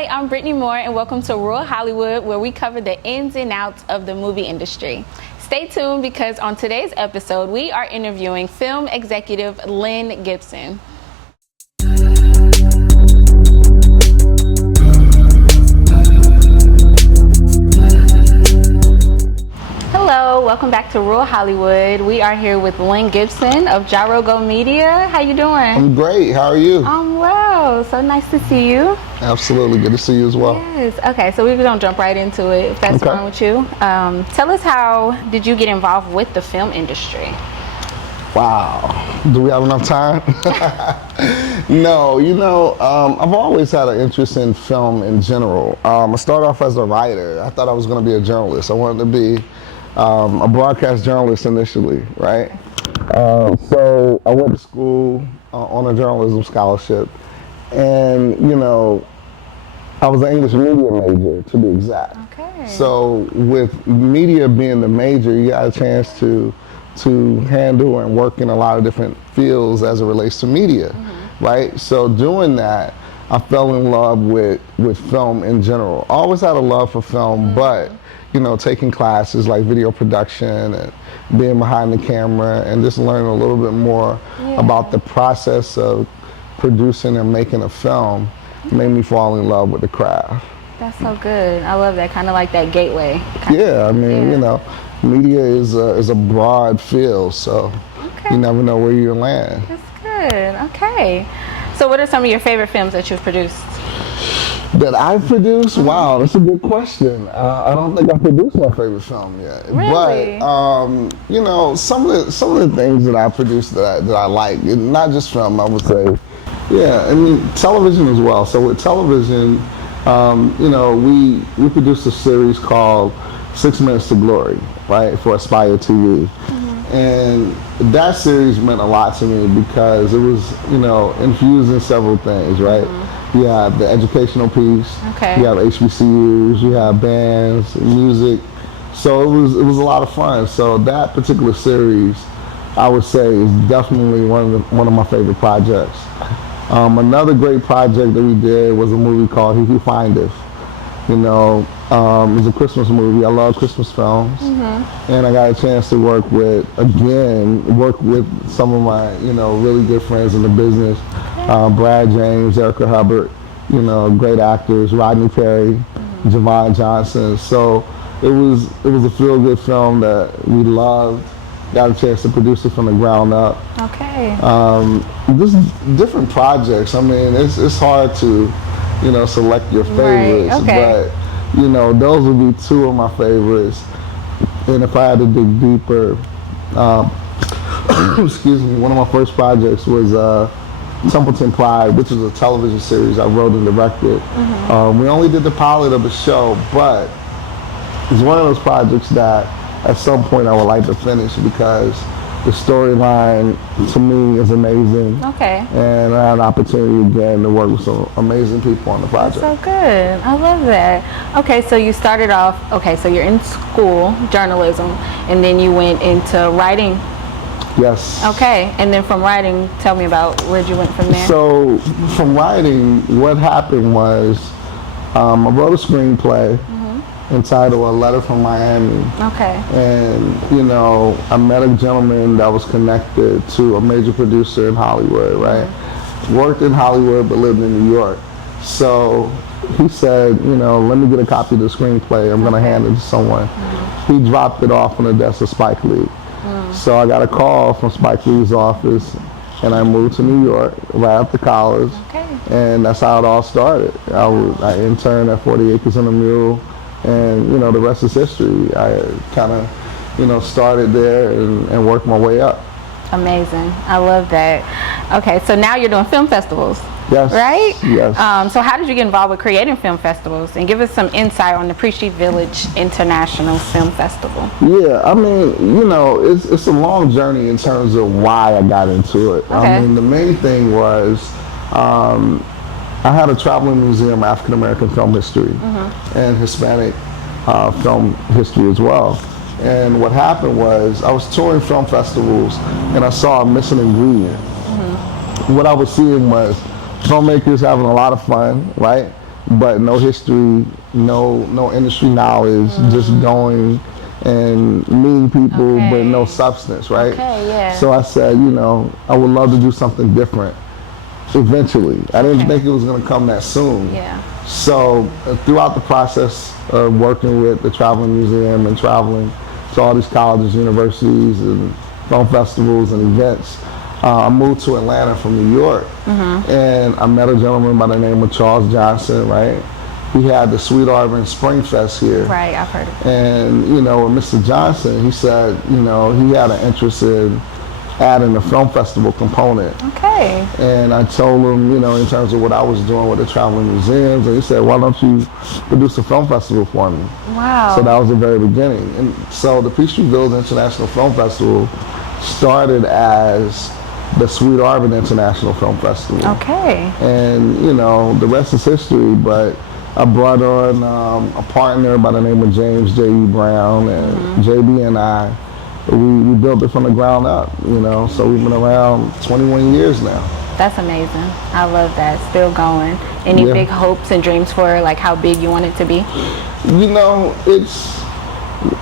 Hi, I'm Brittany Moore, and welcome to Rural Hollywood, where we cover the ins and outs of the movie industry. Stay tuned because on today's episode, we are interviewing film executive Len Gibson. Hello, welcome back to Rural Hollywood. We are here with Len Gibson of JaraGo Media. How you doing? I'm great. How are you? I'm well. So nice to see you. Absolutely. Good to see you as well. Yes. Okay, so we're going to jump right into it, if that's fine with you. Tell us, how did you get involved with the film industry? Wow. Do we have enough time? No, I've always had an interest in film in general. I started off as a writer. I thought I was going to be a journalist. I wanted to be a broadcast journalist initially, right? So I went to school on a journalism scholarship, and I was an English media major, to be exact. Okay. So with media being the major, you got a chance to handle and work in a lot of different fields as it relates to media, right? So doing that, I fell in love with film in general. I always had a love for film, but taking classes like video production and being behind the camera and just learning a little bit more about the process of producing and making a film made me fall in love with the craft. That's so good. I love that, kind of like that gateway. Yeah, I mean, media is a broad field, so you never know where you land. That's good. Okay. So what are some of your favorite films that you've produced? That I've produced? Wow, that's a good question. I don't think I produced my favorite film yet. Really? But some of the things that I produced that I like, not just film, I would say, I mean television as well. So with television, we produced a series called 6 Minutes to Glory, right, for Aspire TV. And that series meant a lot to me because it was, infused in several things, right? You have the educational piece, you have HBCUs, you have bands, music. So it was a lot of fun. So that particular series, I would say, is definitely one of my favorite projects. Another great project that we did was a movie called He Who Findeth. It was a Christmas movie. I love Christmas films, and I got a chance to work with some of my really good friends in the business. Brad James, Erica Hubbard, great actors, Rodney Perry, Javon Johnson. So it was a feel-good film that we loved. Got a chance to produce it from the ground up. Okay. Just different projects. I mean, it's hard to select your favorites, but those would be two of my favorites. And if I had to dig deeper, excuse me, one of my first projects was Templeton Pride, which is a television series I wrote and directed. We only did the pilot of the show, but it's one of those projects that at some point I would like to finish because the storyline to me is amazing. Okay. And I had an opportunity again to work with some amazing people on the project. That's so good. I love that. Okay, so you started off, so you're in school, journalism, and then you went into writing. Yes. Okay, and then from writing, tell me about where you went from there. So from writing, what happened was I wrote a screenplay entitled A Letter from Miami. Okay. And, I met a gentleman that was connected to a major producer in Hollywood, right? Worked in Hollywood but lived in New York. So he said, let me get a copy of the screenplay. I'm going to hand it to someone. He dropped it off on the desk of Spike Lee. So I got a call from Spike Lee's office, and I moved to New York right after college. Okay. And that's how it all started. I interned at 40 Acres and a Mule. And the rest is history. I kind of started there and worked my way up. Amazing. I love that. Okay, so now you're doing film festivals. Yes. Right? Yes. So how did you get involved with creating film festivals? And give us some insight on the Preachy Village International Film Festival. Yeah, I mean, it's a long journey in terms of why I got into it. Okay. I mean, the main thing was I had a traveling museum, African American film history, and Hispanic film history as well. And what happened was I was touring film festivals and I saw a missing ingredient. What I was seeing was filmmakers having a lot of fun, right? but no history, no industry knowledge, just going and meeting people, but no substance, right? Okay, yeah. So I said, I would love to do something different eventually. I didn't think it was going to come that soon. Yeah. So throughout the process of working with the Traveling Museum and traveling to all these colleges, universities, and film festivals and events, I moved to Atlanta from New York, and I met a gentleman by the name of Charles Johnson, right? He had the Sweet Arbor Spring Fest here. Right, I've heard of it. And, with Mr. Johnson, he said, he had an interest in adding a film festival component. Okay. And I told him, in terms of what I was doing with the traveling museums, and he said, why don't you produce a film festival for me? Wow. So that was the very beginning. And so the Peachtree Village International Film Festival started as the Sweet Arbor International Film Festival. Okay. And, the rest is history, but I brought on a partner by the name of James J.E. Brown, and JB and I, we built it from the ground up, so we've been around 21 years now. That's amazing. I love that. Still going. Any big hopes and dreams for like how big you want it to be? It's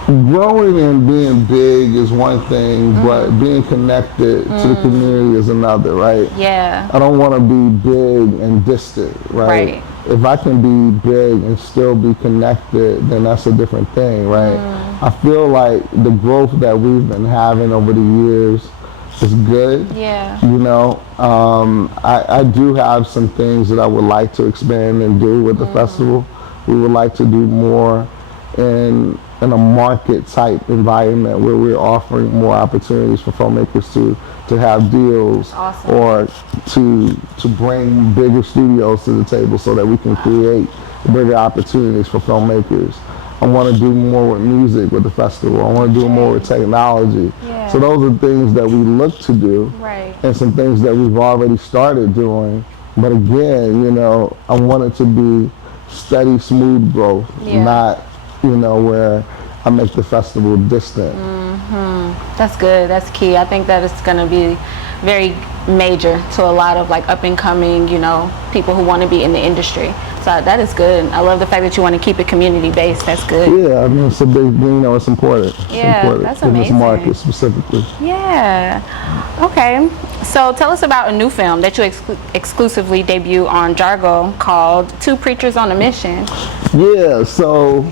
growing and being big is one thing, but being connected to the community is another, right? Yeah. I don't want to be big and distant, right? If I can be big and still be connected, then that's a different thing, right? I feel like the growth that we've been having over the years is good. Yeah. I do have some things that I would like to expand and do with the festival. We would like to do more in a market type environment where we're offering more opportunities for filmmakers to have deals, or to bring bigger studios to the table so that we can create bigger opportunities for filmmakers. I want to do more with music with the festival. I want to do more with technology. Yeah. So those are things that we look to do, and some things that we've already started doing. But again, I want it to be steady, smooth growth, not, where I make the festival distant. That's good. That's key. I think that it's going to be very major to a lot of like up and coming, people who want to be in the industry. So that is good. I love the fact that you want to keep it community based. That's good. Yeah, I mean, it's a big, it's important. Yeah, it's important that's in amazing. this market specifically. Yeah. Okay. So tell us about a new film that you exclusively debut on JaraGo called Two Preachers on a Mission. Yeah, so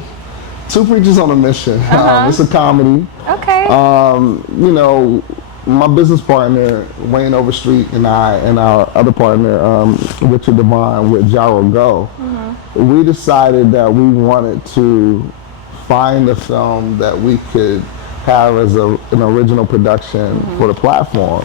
Two Preachers on a Mission. It's a comedy. Okay. My business partner, Wayne Overstreet, and I, and our other partner, Richard Devon with JaraGo, we decided that we wanted to find a film that we could have as an original production for the platform.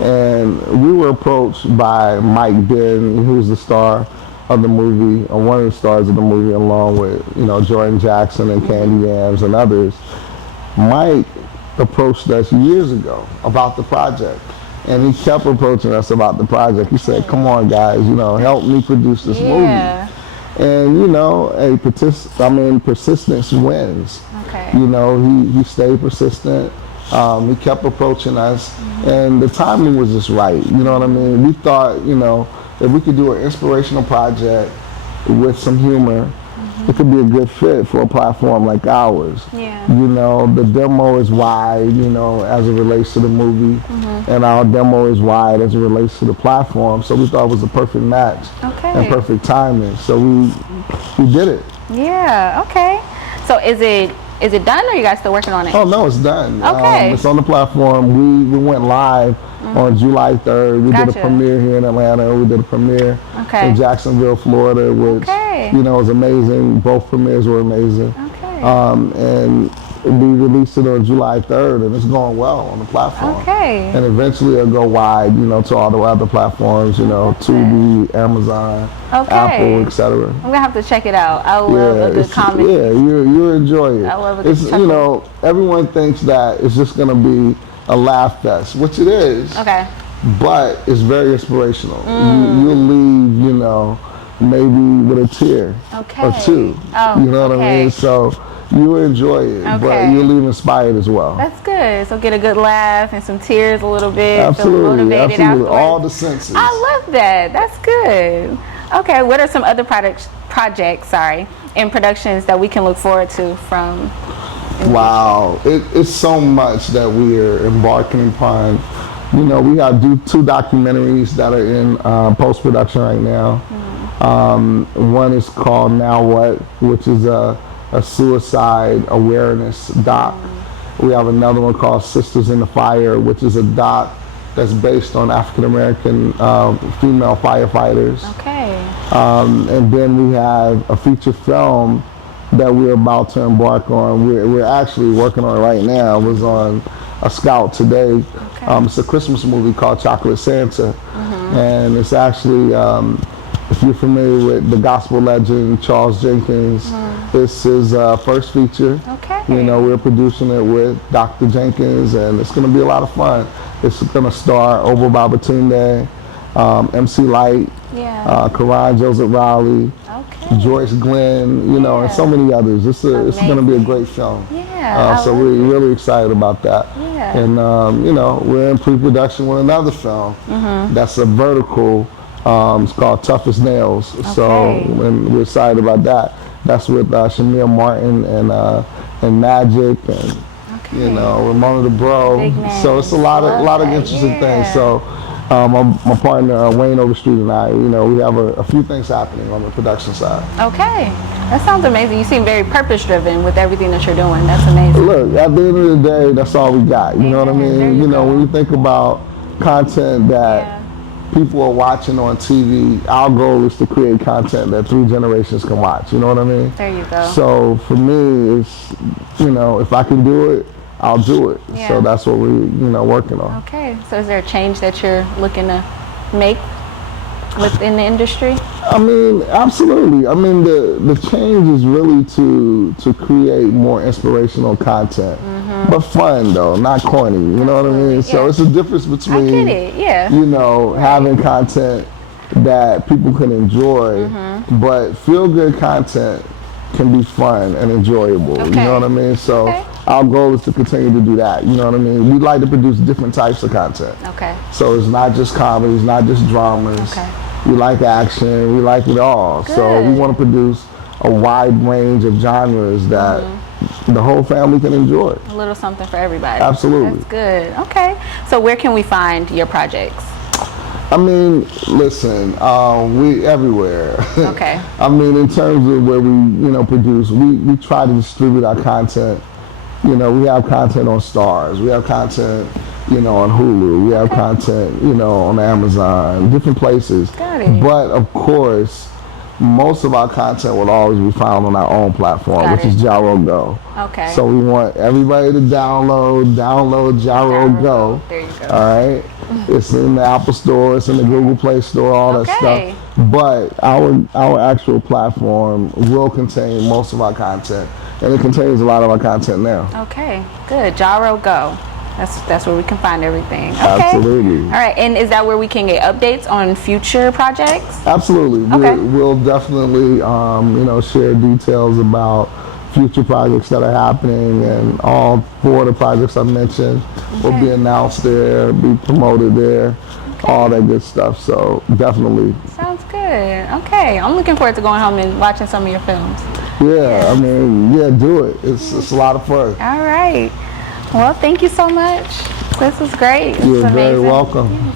And we were approached by Mike Ben, who's the star of the movie, or one of the stars of the movie, along with, Jordan Jackson and Candy Yams and others. Mike approached us years ago about the project, and he kept approaching us about the project. He said, come on guys, help me produce this movie. And persistence wins. Okay. He stayed persistent. He kept approaching us, and the timing was just right. You know what I mean? We thought, if we could do an inspirational project with some humor, it could be a good fit for a platform like ours. Yeah. The demo is wide, as it relates to the movie, and our demo is wide as it relates to the platform. So we thought it was a perfect match and perfect timing. So we did it. Yeah. Okay. So is it done, or are you guys still working on it? Oh no, it's done. Okay. It's on the platform. We went live on July 3rd. We did a premiere here in Atlanta. We did a premiere in Jacksonville, Florida, which was amazing. Both premieres were amazing. Okay. And we released it on July 3rd, and it's going well on the platform. Okay. And eventually it'll go wide, to all the other platforms, Tubi, Amazon, Apple, etc. I'm gonna have to check it out. I love a good comedy. Yeah, you'll enjoy it. I love a good chuckle. Everyone thinks that it's just gonna be a laugh fest, which it is. Okay. But it's very inspirational. You'll leave, maybe with a tear or two. Oh, you know what I mean? So you'll enjoy it, but you'll leave inspired as well. That's good. So get a good laugh and some tears a little bit. Absolutely, feel motivated absolutely. Afterwards. All the senses. I love that. That's good. Okay, what are some other projects projects, and productions that we can look forward to from? Wow, it's so much that we are embarking upon. You know, we have two documentaries that are in post-production right now. One is called Now What, which is a suicide awareness doc. We have another one called Sisters in the Fire, which is a doc that's based on African American female firefighters. Okay. And then we have a feature film that we're about to embark on. We're actually working on it right now. It was on a scout today. Okay. It's a Christmas movie called Chocolate Santa. And it's actually, if you're familiar with the gospel legend Charles Jenkins, this is first feature. Okay. You know, we're producing it with Dr. Jenkins, and it's going to be a lot of fun. It's going to star Oba Babatunde, MC Light, Karan Joseph Rowley, Joyce Glenn, you know, and so many others. It's going to be a great film. So we're really excited about that. And, you know, we're in pre-production with another film that's a vertical. It's called Tough as Nails. So, and we're excited about that. That's with Shamir Martin and Magic and you know, Ramona the Bro. So it's a lot of interesting things. So my partner Wayne Overstreet and I, you know, we have a few things happening on the production side. Okay, that sounds amazing. You seem very purpose-driven with everything that you're doing. That's amazing. Look, at the end of the day, that's all we got. You know what I mean? You know, when you think about content that people are watching on TV, our goal is to create content that 3 generations can watch. You know what I mean? There you go. So for me, it's, you know, if I can do it, I'll do it. So that's what we're, you know, working on. Okay. So is there a change that you're looking to make within the industry? I mean, absolutely. I mean, the change is really to create more inspirational content, but fun though, not corny. You know what I mean? So it's a difference between, you know, having content that people can enjoy, but feel good content can be fun and enjoyable. You know what I mean? So our goal is to continue to do that. You know what I mean? We like to produce different types of content. So it's not just comedy, it's not just dramas. We like action, we like it all. So we want to produce a wide range of genres that the whole family can enjoy. A little something for everybody. Absolutely. That's good. Okay. So where can we find your projects? I mean, listen, we everywhere. Okay. I mean, in terms of where we, you know, produce, we try to distribute our content. You know, we have content on Stars. We have content, you know, on Hulu. We have content, you know, on Amazon, different places. Got it. But of course, most of our content will always be found on our own platform, which is JaraGo. Okay. So we want everybody to download JaraGo. There you go. All right. It's in the Apple Store, it's in the Google Play Store, all that stuff. But our actual platform will contain most of our content, and it contains a lot of our content now. Okay, good. JaraGo. That's where we can find everything. Okay. Absolutely. All right, and is that where we can get updates on future projects? Absolutely. We'll definitely, you know, share details about future projects that are happening, and all 4 of the projects I mentioned will be announced there, be promoted there, all that good stuff. So definitely. Sounds good. Okay, I'm looking forward to going home and watching some of your films. Yeah, I mean, do it. It's a lot of fun. All right. Well, thank you so much. This was great. You're very welcome.